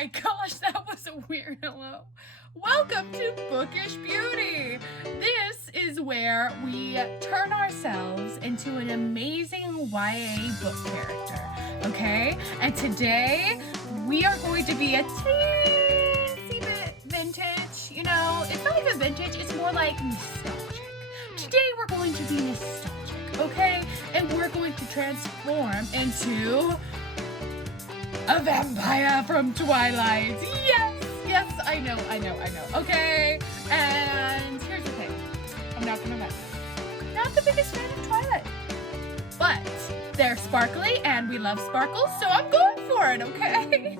my gosh, that was a weird hello. Welcome to Bookish Beauty. This is where we turn ourselves into an amazing YA book character, okay? And today we are going to be a teensy bit vintage. You know, it's not even vintage, it's more like nostalgic. Today we're going to be nostalgic, okay? And we're going to transform into a vampire from Twilight. Yes, I know. Okay, and here's the thing. I'm not gonna lie. Not the biggest fan of Twilight. But they're sparkly and we love sparkles, so I'm going for it, okay?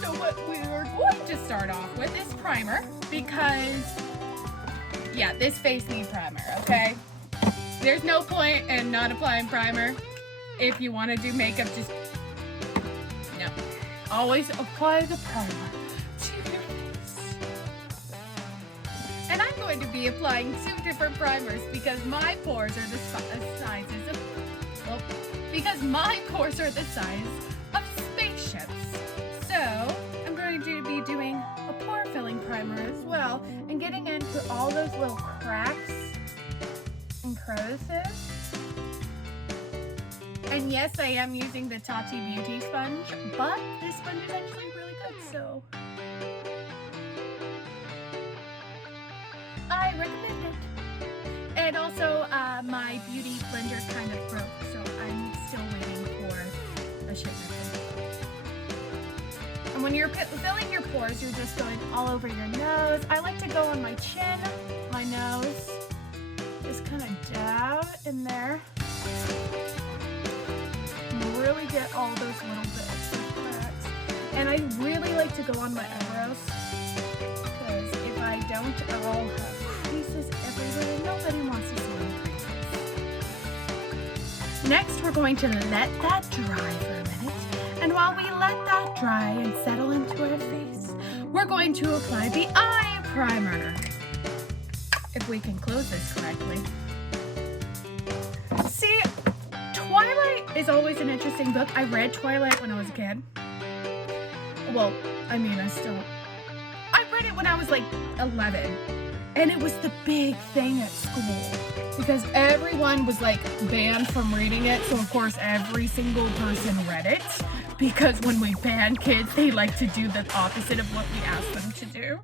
So what we're going to start off with is primer because, yeah, this face needs primer, okay? There's no point in not applying primer. If you want to do makeup, just always apply the primer to your face. And I'm going to be applying 2 different primers because my pores are the sizes of, well, because my pores are the size of spaceships. So I'm going to be doing a pore filling primer as well and getting into all those little cracks and crevices. And yes, I am using the Tati Beauty sponge, but this sponge is actually really good, so I recommend it. And also, my beauty blender kind of broke, so I'm still waiting for a shipment. And when you're filling your pores, you're just going all over your nose. I like to go on my chin, my nose, just kind of dab in there. Really get all those little bits of cracks. And I really like to go on my eyebrows because if I don't, I'll have creases everywhere and nobody wants to see any creases. Next, we're going to let that dry for a minute. And while we let that dry and settle into our face, we're going to apply the eye primer. If we can close this correctly. See, Twilight is always an interesting book. I read Twilight when I was a kid. Well, I mean, I read it when I was like 11. And it was the big thing at school. Because everyone was like banned from reading it. So of course, every single person read it. Because when we ban kids, they like to do the opposite of what we ask them to do.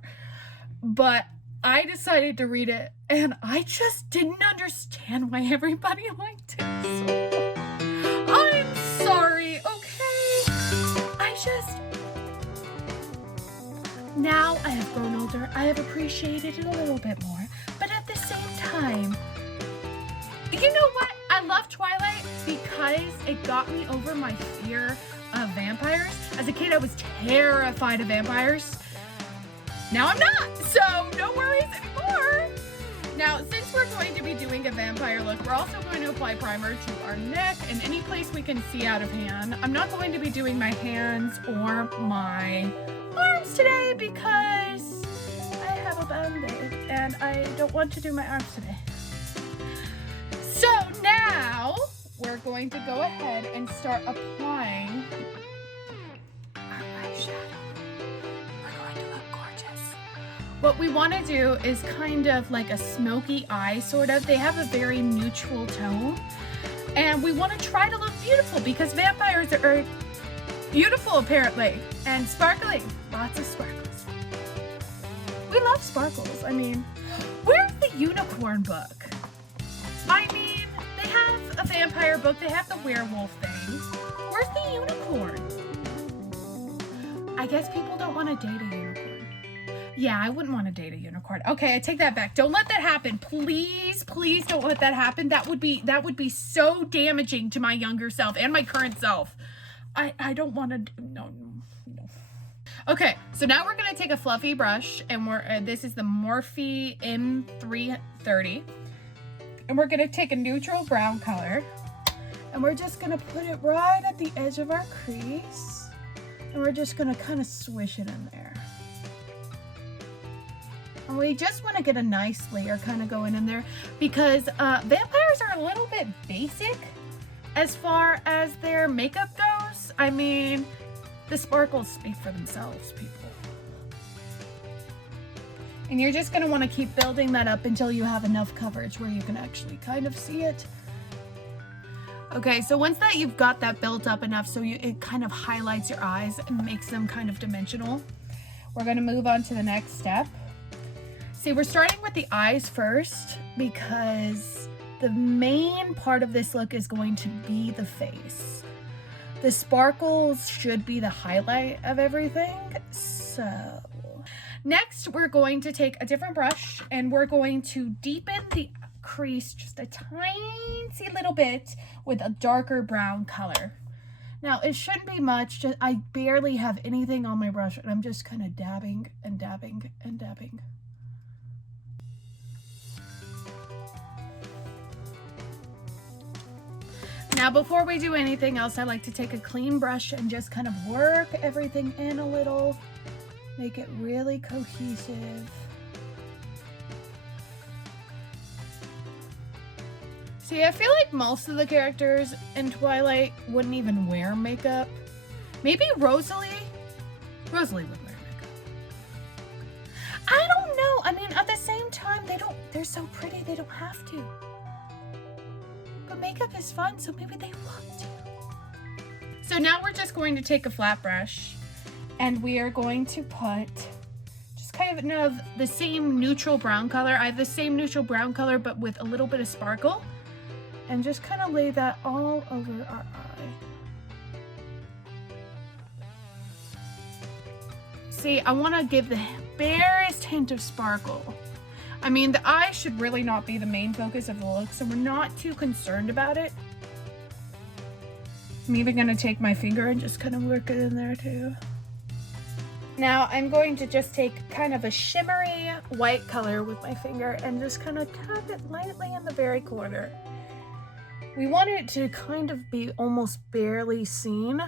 But I decided to read it. And I just didn't understand why everybody liked it so much. I'm sorry, okay? Now I have grown older, I have appreciated it a little bit more, but at the same time, you know what? I love Twilight because it got me over my fear of vampires. As a kid, I was terrified of vampires. Now I'm not, so no worries anymore. Now, since we're going to be doing a vampire look, we're also going to apply primer to our neck and any place we can see out of hand. I'm not going to be doing my hands or my arms today because I have a band-aid and I don't want to do my arms today. So now we're going to go ahead and start applying our eyeshadow. What we want to do is kind of like a smoky eye, sort of. They have a very neutral tone. And we want to try to look beautiful because vampires are beautiful, apparently. And sparkly. Lots of sparkles. We love sparkles. I mean, where's the unicorn book? I mean, they have a vampire book. They have the werewolf thing. Where's the unicorn? I guess people don't want to date a unicorn. Yeah, I wouldn't want to date a unicorn. Okay, I take that back. Don't let that happen. Please don't let that happen. That would be so damaging to my younger self and my current self. I don't want to. No. Okay, so now we're gonna take a fluffy brush, and this is the Morphe M330, and we're gonna take a neutral brown color, and we're just gonna put it right at the edge of our crease, and we're just gonna kind of swish it in there. And we just want to get a nice layer kind of going in there because vampires are a little bit basic as far as their makeup goes. I mean, The sparkles speak for themselves, people. And you're just gonna wanna keep building that up until you have enough coverage where you can actually kind of see it. Okay, so once that you've got that built up enough so it kind of highlights your eyes and makes them kind of dimensional, we're gonna move on to the next step. See, we're starting with the eyes first because the main part of this look is going to be the face. The sparkles should be the highlight of everything. So next, we're going to take a different brush and we're going to deepen the crease just a tiny little bit with a darker brown color. Now, it shouldn't be much. Just, I barely have anything on my brush and I'm just kind of dabbing and dabbing and dabbing. Now, before we do anything else, I like to take a clean brush and just kind of work everything in a little, make it really cohesive. See, I feel like most of the characters in Twilight wouldn't even wear makeup. Maybe Rosalie? Rosalie would wear makeup. I don't know. I mean, at the same time, they're so pretty, they don't have to. But makeup is fun, so maybe they want to. So now we're just going to take a flat brush and we are going to put just kind of the same neutral brown color. I have the same neutral brown color, but with a little bit of sparkle. And just kind of lay that all over our eye. See, I want to give the barest hint of sparkle. I mean, the eye should really not be the main focus of the look, so we're not too concerned about it. I'm even going to take my finger and just kind of work it in there too. Now I'm going to just take kind of a shimmery white color with my finger and just kind of tap it lightly in the very corner. We want it to kind of be almost barely seen,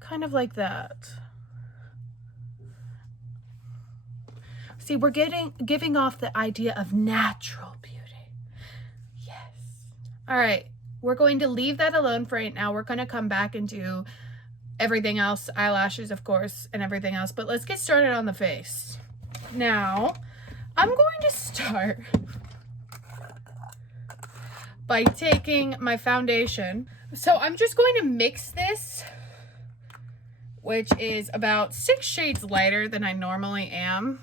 kind of like that. See, we're giving off the idea of natural beauty. Yes. All right, we're going to leave that alone for right now. We're going to come back and do everything else, eyelashes, of course, and everything else. But let's get started on the face. Now, I'm going to start by taking my foundation. So I'm just going to mix this, which is about 6 shades lighter than I normally am.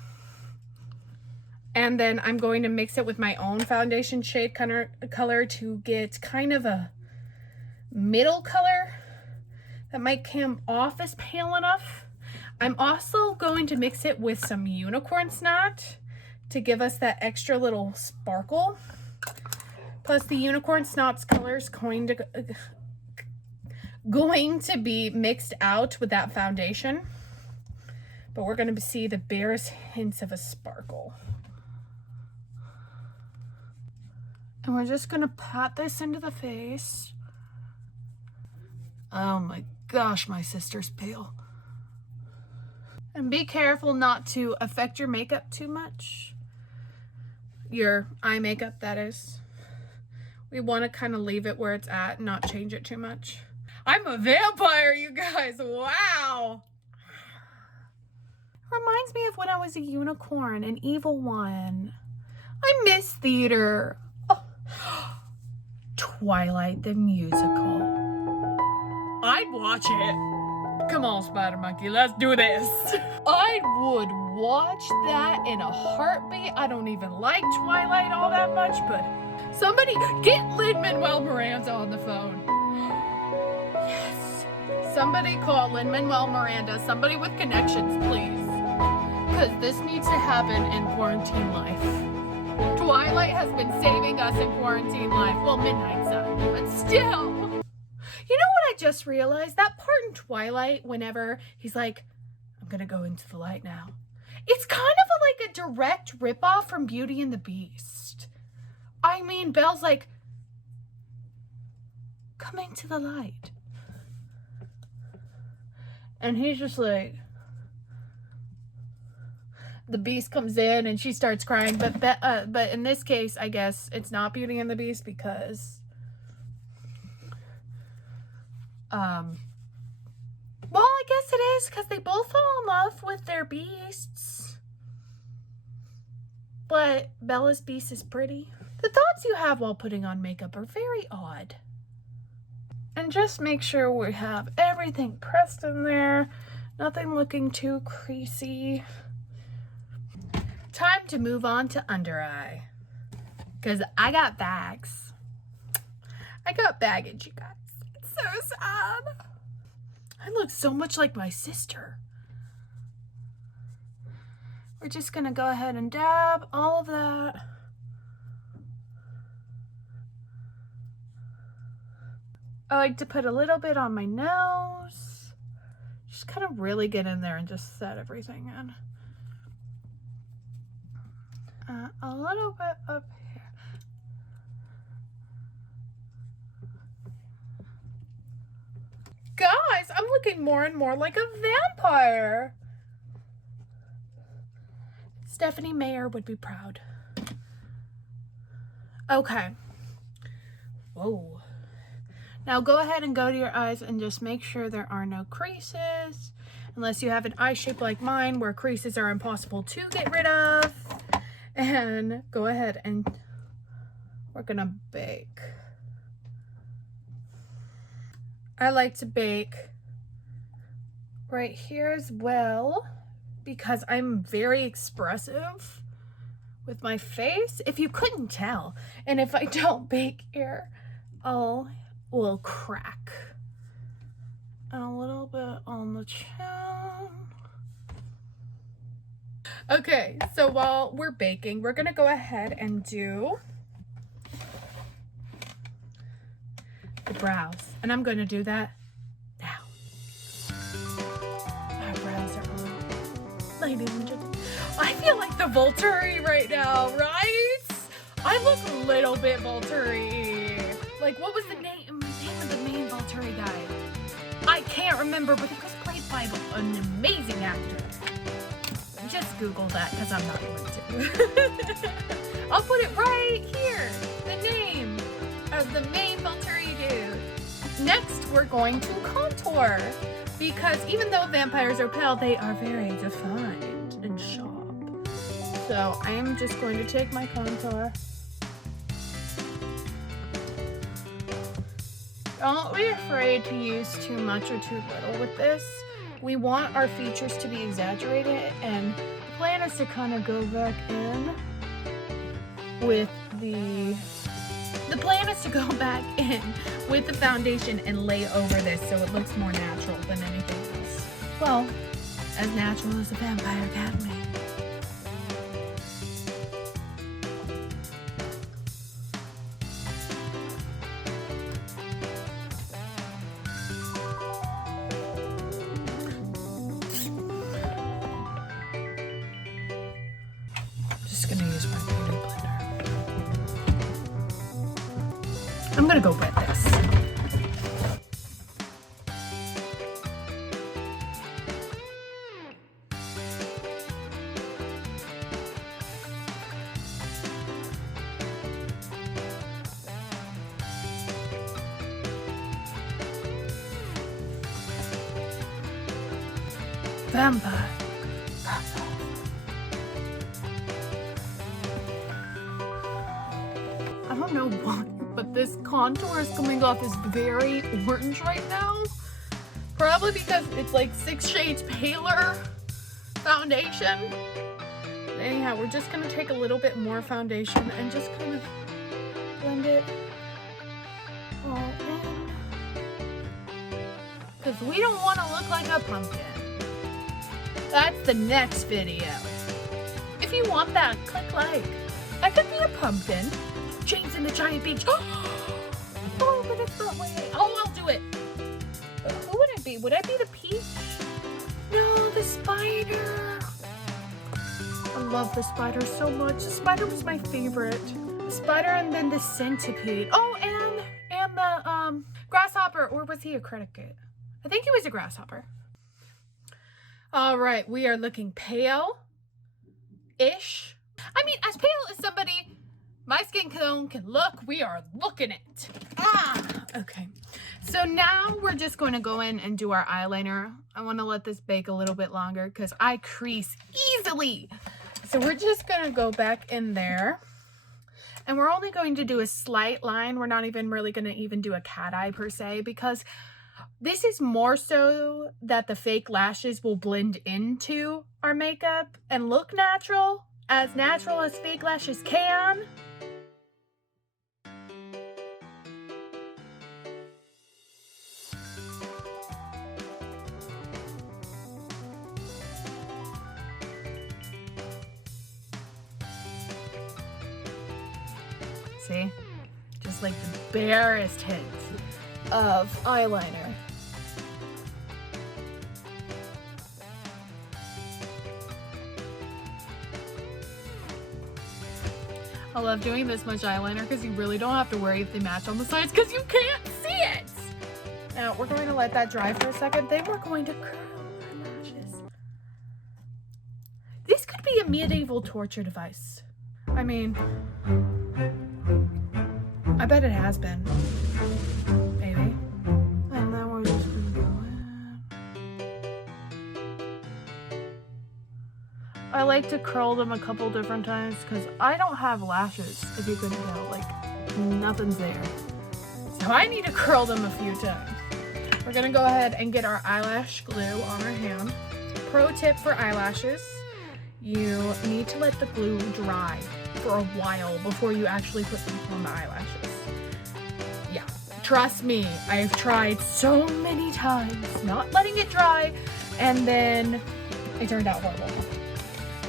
And then I'm going to mix it with my own foundation shade color to get kind of a middle color that might come off as pale enough. I'm also going to mix it with some unicorn snot to give us that extra little sparkle. Plus the unicorn snot's color is going to be mixed out with that foundation. But we're going to see the barest hints of a sparkle. And we're just going to pat this into the face. Oh my gosh, my sister's pale. And be careful not to affect your makeup too much. Your eye makeup, that is. We want to kind of leave it where it's at and not change it too much. I'm a vampire, you guys. Wow. Reminds me of when I was a unicorn, an evil one. I miss theater. Oh. Twilight the musical. I'd watch it. Come on, Spider Monkey, let's do this. I would watch that in a heartbeat. I don't even like Twilight all that much, but somebody get Lin-Manuel Miranda on the phone. Yes. Somebody call Lin-Manuel Miranda. Somebody with connections, please. Because this needs to happen in quarantine life. Twilight has been saving us in quarantine life. Well, Midnight Sun, but still. You know what I just realized? That part in Twilight, whenever he's like, I'm gonna go into the light now. It's kind of like a direct ripoff from Beauty and the Beast. I mean, Belle's like, come into the light. And he's just like, the Beast comes in and she starts crying. But in this case, I guess it's not Beauty and the Beast because, well, I guess it is, because they both fall in love with their beasts. But Bella's beast is pretty. The thoughts you have while putting on makeup are very odd. And just make sure we have everything pressed in there. Nothing looking too creasy. Time to move on to under eye. Because I got bags. I got baggage, you guys. It's so sad. I look so much like my sister. We're just gonna go ahead and dab all of that. I like to put a little bit on my nose. Just kind of really get in there and just set everything in. A little bit up here. Guys, I'm looking more and more like a vampire. Stephanie Meyer would be proud. Okay. Whoa. Now go ahead and go to your eyes and just make sure there are no creases. Unless you have an eye shape like mine where creases are impossible to get rid of. And go ahead and we're gonna bake. I like to bake right here as well because I'm very expressive with my face, if you couldn't tell. And if I don't bake here, I'll will crack. And a little bit on the chin. Okay, so while we're baking, we're gonna go ahead and do the brows. And I'm gonna do that now. My brows are on. Ladies and gentlemen, I feel like the Volturi right now, right? I look a little bit Volturi. Like, what was the name of the main Volturi guy? I can't remember, but he was played by an amazing actor. Just Google that, because I'm not going to. I'll put it right here. The name of the main Volturi dude. Next, we're going to contour. Because even though vampires are pale, they are very defined and sharp. So I am just going to take my contour. Don't be afraid to use too much or too little with this. We want our features to be exaggerated, and the plan is to kind of go back in with the plan is to go back in with the foundation and lay over this so it looks more natural than anything else. Well, as natural as a vampire can be. I'm gonna go wet this. Vampire. I don't know why, but this contour is coming off as very orange right now. Probably because it's like 6 shades paler foundation. Anyhow, we're just gonna take a little bit more foundation and just kind of blend it all in. Because we don't want to look like a pumpkin. That's the next video. If you want that, click like. I could be a pumpkin. James and the Giant Peach. Oh, but it's not way. Oh, I'll do it. Who would I be? Would I be the peach? No, the spider. I love the spider so much. The spider was my favorite. The spider and then the centipede. Oh, and the grasshopper. Or was he a cricket? I think he was a grasshopper. All right, we are looking pale-ish. I mean, as pale as somebody my skin tone can look, we are looking it. Okay, so now we're just going to go in and do our eyeliner. I want to let this bake a little bit longer because I crease easily. So we're just going to go back in there. And we're only going to do a slight line. We're not even really going to even do a cat eye per se, because this is more so that the fake lashes will blend into our makeup and look natural as fake lashes can. See? Just like the barest hint of eyeliner. I love doing this much eyeliner because you really don't have to worry if they match on the sides because you can't see it. Now we're going to let that dry for a second. Then we're going to curl our lashes. This could be a medieval torture device. I mean, I bet it has been. Maybe. And then we're just gonna go in. I like to curl them a couple different times because I don't have lashes, if you couldn't tell. Like, nothing's there. So I need to curl them a few times. We're gonna go ahead and get our eyelash glue on our hand. Pro tip for eyelashes, you need to let the glue dry for a while before you actually put them on the eyelashes. Yeah, trust me, I've tried so many times not letting it dry, and then it turned out horrible.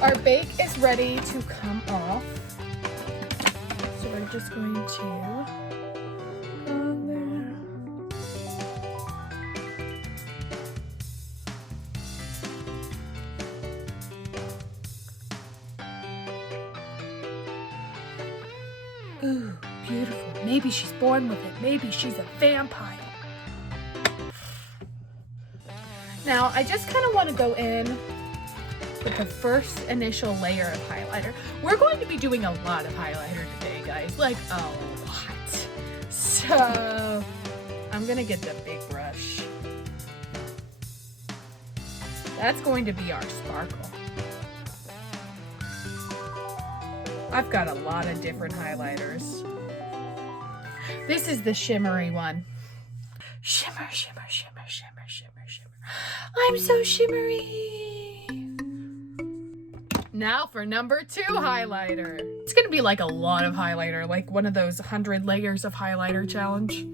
Our bake is ready to come off, so we're just going to go on there. Ooh, beautiful. Maybe she's born with it. Maybe she's a vampire. Now, I just kind of want to go in with the first initial layer of highlighter. We're going to be doing a lot of highlighter today, guys. Like, a lot. So, I'm going to get the big brush. That's going to be our sparkle. I've got a lot of different highlighters. This is the shimmery one. Shimmer, shimmer, shimmer, shimmer, shimmer, shimmer. I'm so shimmery. Now for number 2 highlighter. It's gonna be like a lot of highlighter, like one of those 100 layers of highlighter challenge.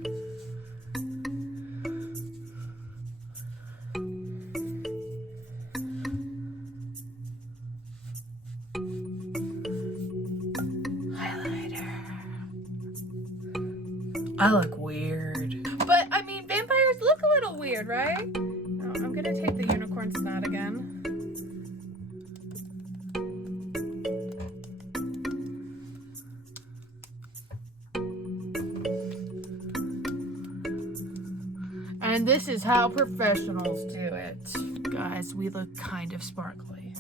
I look weird. But, I mean, vampires look a little weird, right? Now, I'm gonna take the unicorn snot again. And this is how professionals do it. Guys, we look kind of sparkly.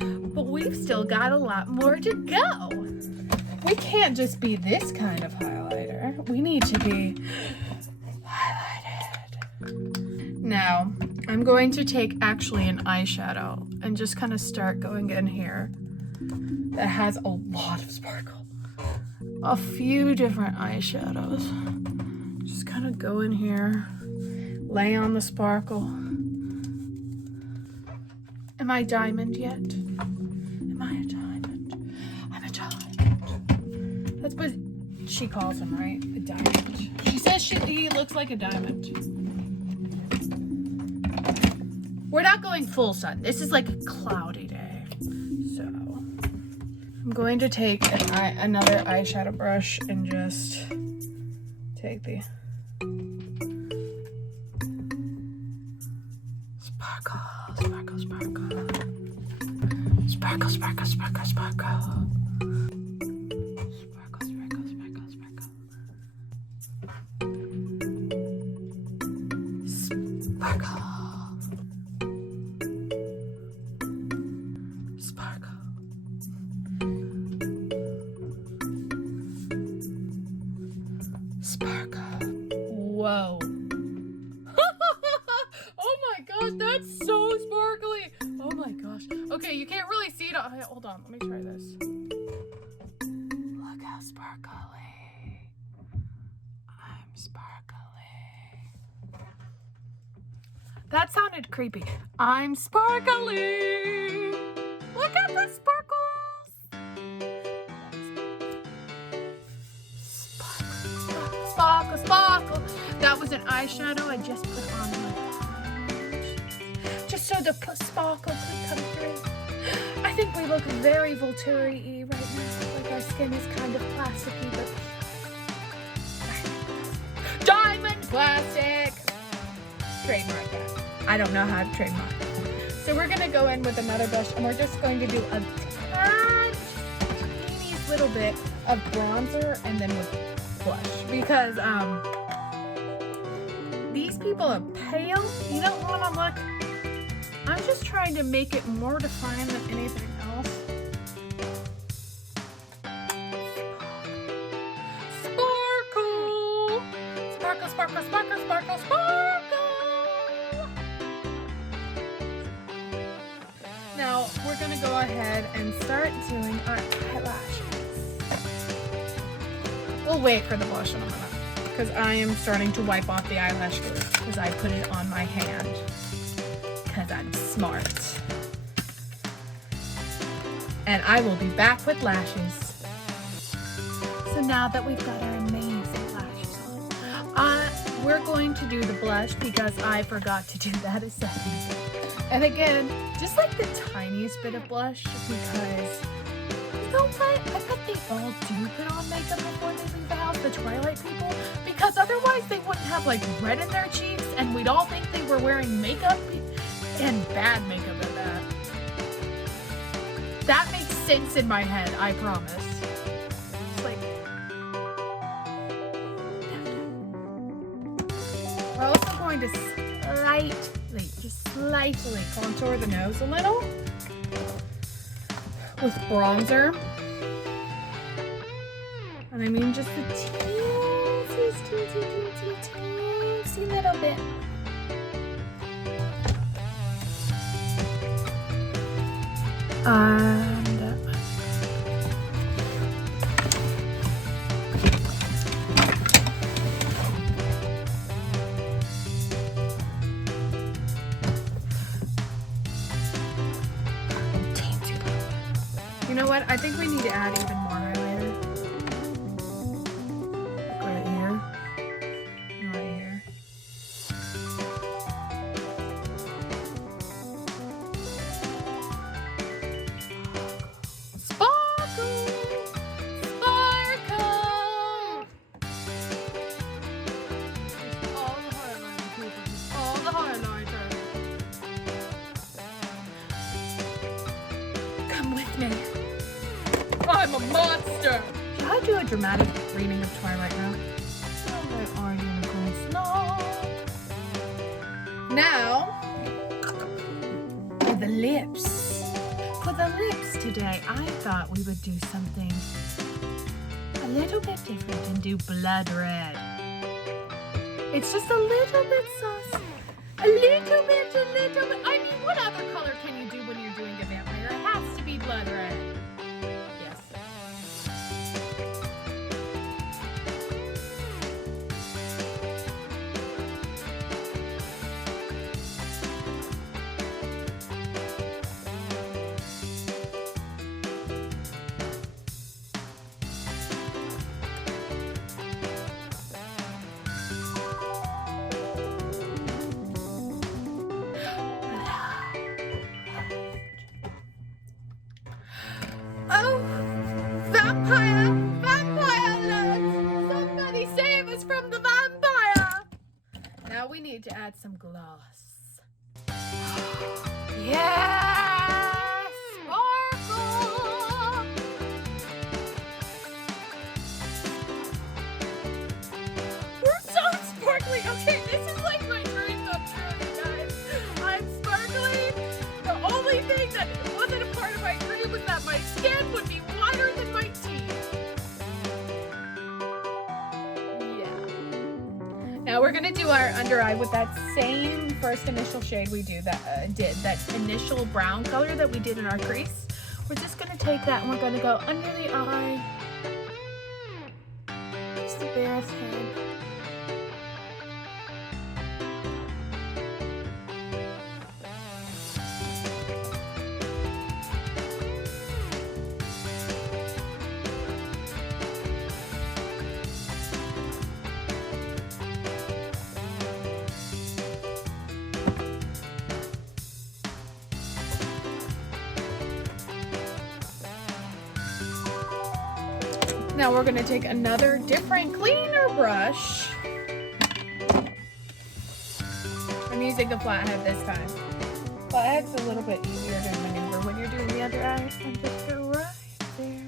But we've still got a lot more to go. We can't just be this kind of highlighter. We need to be highlighted. Now, I'm going to take actually an eyeshadow and just kind of start going in here. That has a lot of sparkle. A few different eyeshadows. Just kind of go in here, lay on the sparkle. Am I diamond yet? Am I a diamond? I'm a diamond. That's what she calls him, right? A diamond. She says he looks like a diamond. We're not going full sun. This is like a cloudy day. So I'm going to take another eyeshadow brush and just take the sparkle, sparkle, sparkle. Sparkle, sparkle, sparkle, sparkle. That's so sparkly. Oh my gosh. Okay, you can't really see it. Hold on, let me try this. Look how sparkly. I'm sparkly. That sounded creepy. I'm sparkly. Look at the sparkles. Sparkle, sparkle, sparkle. That was an eyeshadow I just put on my just so the sparkle could come through. I think we look very Volturi-y right now. Like our skin is kind of plasticky, but diamond plastic. Trademark that. I don't know how to trademark. So we're gonna go in with another brush, and we're just going to do a teeniest little bit of bronzer, and then with blush, because these people are pale. You don't want to look. I'm just trying to make it more defined than anything else. Sparkle! Sparkle, sparkle, sparkle, sparkle, sparkle! Now, we're going to go ahead and start doing our eyelashes. We'll wait for the blush in a minute, because I am starting to wipe off the eyelash glue, because I put it on my hand. Because I'm smart. And I will be back with lashes. So now that we've got our amazing lashes on, we're going to do the blush because I forgot to do that a second ago. And again, just like the tiniest bit of blush, because you know what? I bet they all do put on makeup before they leave the house, the Twilight people, because otherwise they wouldn't have like red in their cheeks and we'd all think they were wearing makeup. And bad makeup at that. That makes sense in my head, I promise. It's like... We're also going to slightly contour the nose a little with bronzer. And I mean just the teensy little bit. And you know what? I think we need to add even more highlighter. Right here. And right here. I'm a monster! Should I do a dramatic reading of Twilight now? Where are you, Nicole? Snot! Now, for the lips. For the lips today, I thought we would do something a little bit different and do blood red. It's just a little bit saucy. A little bit. I mean, what other color can you do when you're doing a vampire? It has to be blood red. do our under eye with that same first initial shade we did that initial brown color that we did in our crease. We're just gonna take that and we're gonna go under the eye. Just the bare head. Now we're gonna take another different cleaner brush. I'm using a flathead this time. Flathead's a little bit easier to maneuver when you're doing the under eye. And just go right there.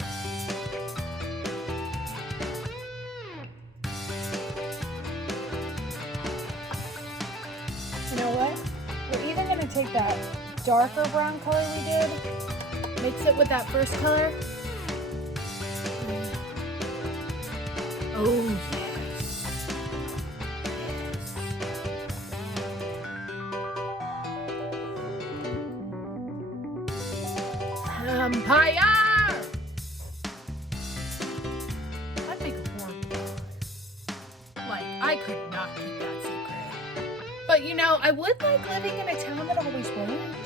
You know what? We're even gonna take that darker brown color we did, mix it with that first color. Oh, yes. Yes. Empire! That'd make a horrible color. Like, I could not keep that secret. But, you know, I would like living in a town that always rains.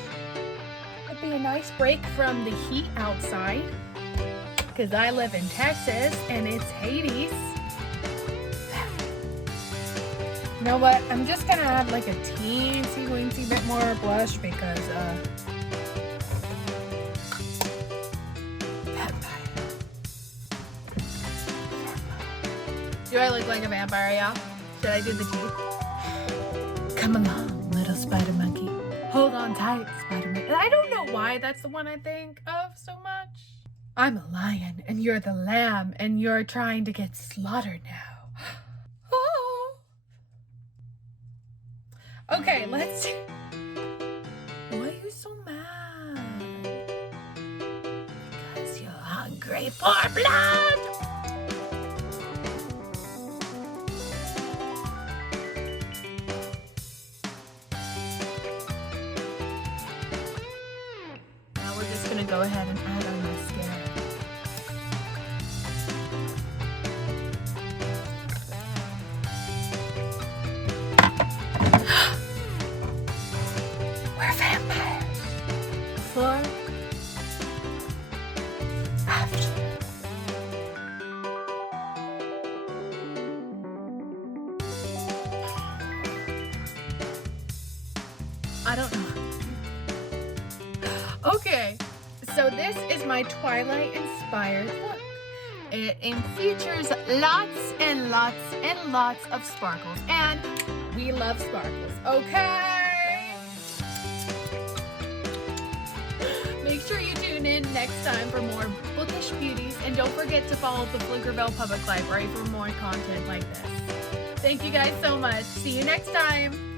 It'd be a nice break from the heat outside. Because I live in Texas, and it's Hades. You know what? I'm just gonna add like a teensy bit more blush because do I look like a vampire, y'all? Should I do the teeth? Come along, little spider monkey. Hold on tight, spider monkey. I don't know why that's the one I think of so much. I'm a lion and you're the lamb and you're trying to get slaughtered now. Okay, let's see. Why are you so mad? Because you're hungry for blood! Now we're just gonna go ahead and add our mascara. Before, after. I don't know. Okay, so this is my Twilight inspired look. It features lots and lots and lots of sparkles, and we love sparkles, okay? Make sure you tune in next time for more bookish beauties, and don't forget to follow the Pflugerville Public Library for more content like this. Thank you guys so much. See you next time.